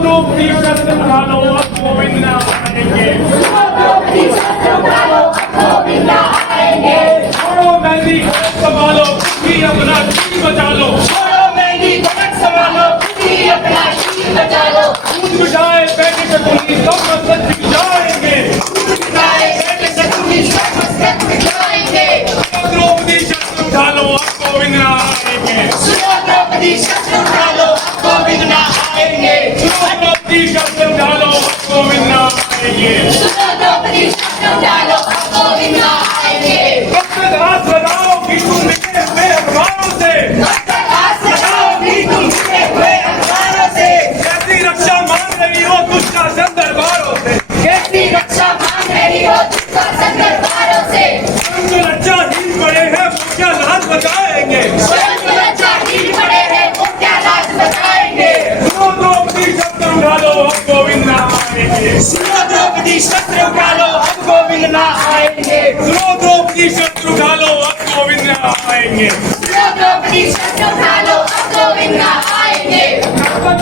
द्रौपदी शस्त्र उठा लो अब गोविंद ना आएंगे। द्रौपदी शस्त्र उठा लो अब गोविंद ना आएंगे। छोड़ो मेहंदी कलश संभालो खुद ही अपना शील बचा लो। छोड़ो मेहंदी कलश संभालो खुद ही अपना शील बचा लो। खून मिटाए बेटे शकुनी सब मस्तक झुक जाएंगे। मिटाए बेटे शकुनी सब मस्तक झुक जाएंगे। द्रौपदी शस्त्र उठा लो अब गोविंद ना आएंगे। द्रौपदी शस्त्र उठा लो अब गोविंद ना आएंगे। द्रौपदी शस्त्र उठा लो अब गोविंद ना आएंगे। द्रौपदी शस्त्र उठा लो अब गोविंद ना आएंगे। हाथ लगाओ कि तुम निकले हुए अखबारों से। हाथ लगाओ भी तुम निकले हुए अखबारों से। कैसी रक्षा मांग रही हो दुशासन दरबारों से। कैसी रक्षा मांग रही हो दुशासन दरबारों से। जो रक्षाहीन पड़े हैं वो क्या लाज बचाएंगे। स्वयं जो रक्षाहीन पड़े हैं वो क्या लाज बचाएंगे। द्रौपदी शस्त्र उठा लो अब गोविंद ना आएंगे। द्रौपदी शस्त्र उठा लो अब गोविंद ना आएंगे। द्रौपदी शस्त्र उठा लो अब गोविंद ना आएंगे। द्रौपदी शस्त्र उठा लो अब गोविंद ना आएंगे।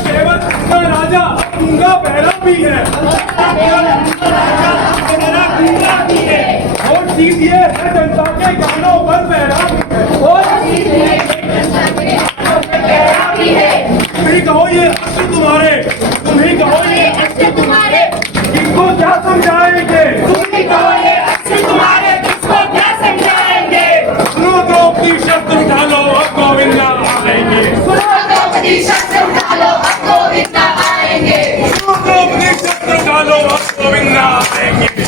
सेवक का राजा गूंगा बहरा भी है। वोट दीजिए है जनता के गानों पर बहरा भी है। तुम ही कहो ये अस्त्र तुम्हारे, तुम ही कहो ये अस्त्र तुम्हारे, किसको क्या समझाएंगे। तुम ही कहो ये अस्त्र तुम्हारे, किसको क्या समझाएंगे। द्रौपदी शस्त्र उठा लो अब गोविंद ना आएंगे। द्रौपदी शस्त्र उठा लो अब गोविंद ना आएंगे। द्रौपदी शस्त्र उठा लो अब गोविंद ना आएंगे।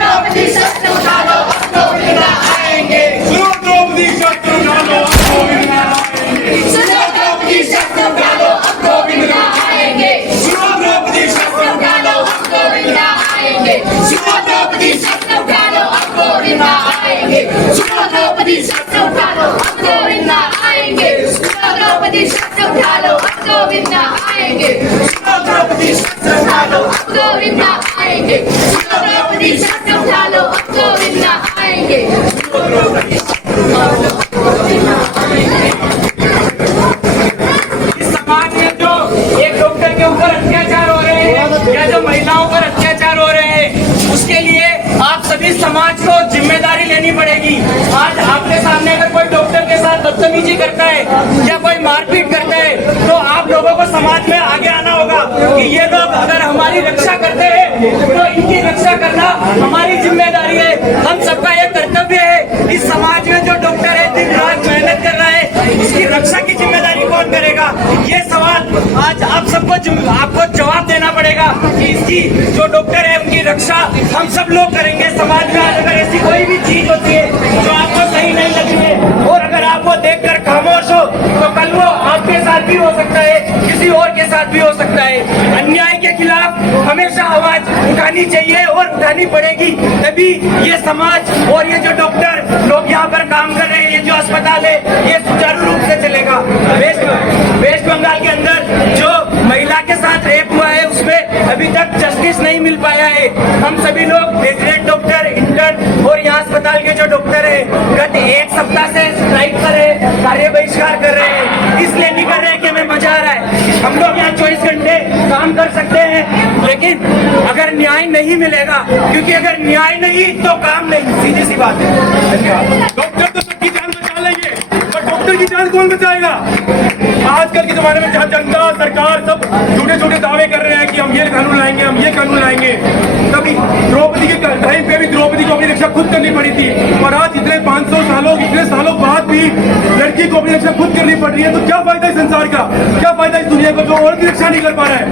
द्रौपदी शस्त्र उठा लो अब गोविंद ना आएंगे। द्रौपदी शस्त्र उठा लो अब गोविंद ना आएंगे। द्रौपदी शस्त्र उठा लो अब गोविंद ना आएंगे। द्रौपदी शस्त्र उठा लो अब गोविंद ना आएंगे। द्रौपदी शस्त्र उठा लो अब गोविंद ना आएंगे। द्रौपदी शस्त्र उठा लो अब गोविंद ना आएंगे। द्रौपदी शस्त्र उठा लो अब गोविंद ना आएंगे। द्रौपदी शस्त्र उठा लो अब गोविंद ना आएंगे। द्रौपदी शस्त्र उठा लो अब गोविंद ना आएंगे। इस समाज में जो एक डॉक्टर के ऊपर अत्याचार हो रहे हैं या जो महिलाओं पर अत्याचार हो रहे हैं उसके लिए आप सभी समाज को जिम्मेदारी लेनी पड़ेगी। आज आपके सामने अगर कोई डॉक्टर के साथ बदतमीजी करता है या कोई मारपीट करता है तो आप लोगों को समाज में आगे आना होगा कि ये लोग अगर हमारी रक्षा करते हैं तो इनकी रक्षा करना हमारी जिम्मेदारी है। हम सबका ये कर्तव्य है। इस समाज में जो डॉक्टर है दिन रात मेहनत कर रहा है उसकी रक्षा की जिम्मेदारी कौन करेगा। ये सवाल आज आप सबको आपको जवाब देना पड़ेगा कि इसकी जो डॉक्टर है उनकी रक्षा हम सब लोग करेंगे। समाज में आज अगर ऐसी कोई भी चीज होती है जो आपको सही नहीं लगती है और अगर आप वो देखकर खामोश हो तो कल वो आपके साथ भी हो सकता है, किसी और के साथ भी हो सकता है। अन्याय के खिलाफ हमेशा आवाज उठानी चाहिए और उठानी पड़ेगी, तभी ये समाज और ये जो डॉक्टर लोग यहाँ पर काम कर रहे हैं, ये जो अस्पताल है ये सुचारू रूप से चलेगा। वेस्ट बंगाल के अंदर जो महिला के साथ रेप हुआ है उसमें अभी तक जस्टिस नहीं मिल पाया है। हम सभी लोग रेजिडेंट डॉक्टर, इंटर्न और यहाँ अस्पताल के जो डॉक्टर है गत एक सप्ताह से स्ट्राइक कर रहे हैं, कार्य बहिष्कार कर रहे हैं। इसलिए नहीं कर रहे हैं कि हमें मजा आ रहा है। हम लोग यहाँ 24 घंटे काम कर सकते हैं लेकिन अगर न्याय नहीं मिलेगा, क्योंकि अगर न्याय नहीं तो काम नहीं, सीधी सी बात है। धन्यवाद। डॉक्टर तो सबकी जान बचा लेंगे पर डॉक्टर की जान कौन बचाएगा। आजकल के जमाने में जहाँ जनता सरकार सब छोटे छोटे दावे कर रहे हैं कि हम ये कानून लाएंगे, हम ये कानून लाएंगे, तभी द्रौपदी के टाइम पे भी द्रौपदी को अपनी रक्षा खुद करनी पड़ी थी और आज इतने 500 सालों इतने सालों बाद भी लड़की को अपनी रक्षा खुद करनी पड़ रही है। तो क्या फायदा इस संसार का, क्या फायदा इस दुनिया को जो और की रक्षा नहीं कर पा रहा है।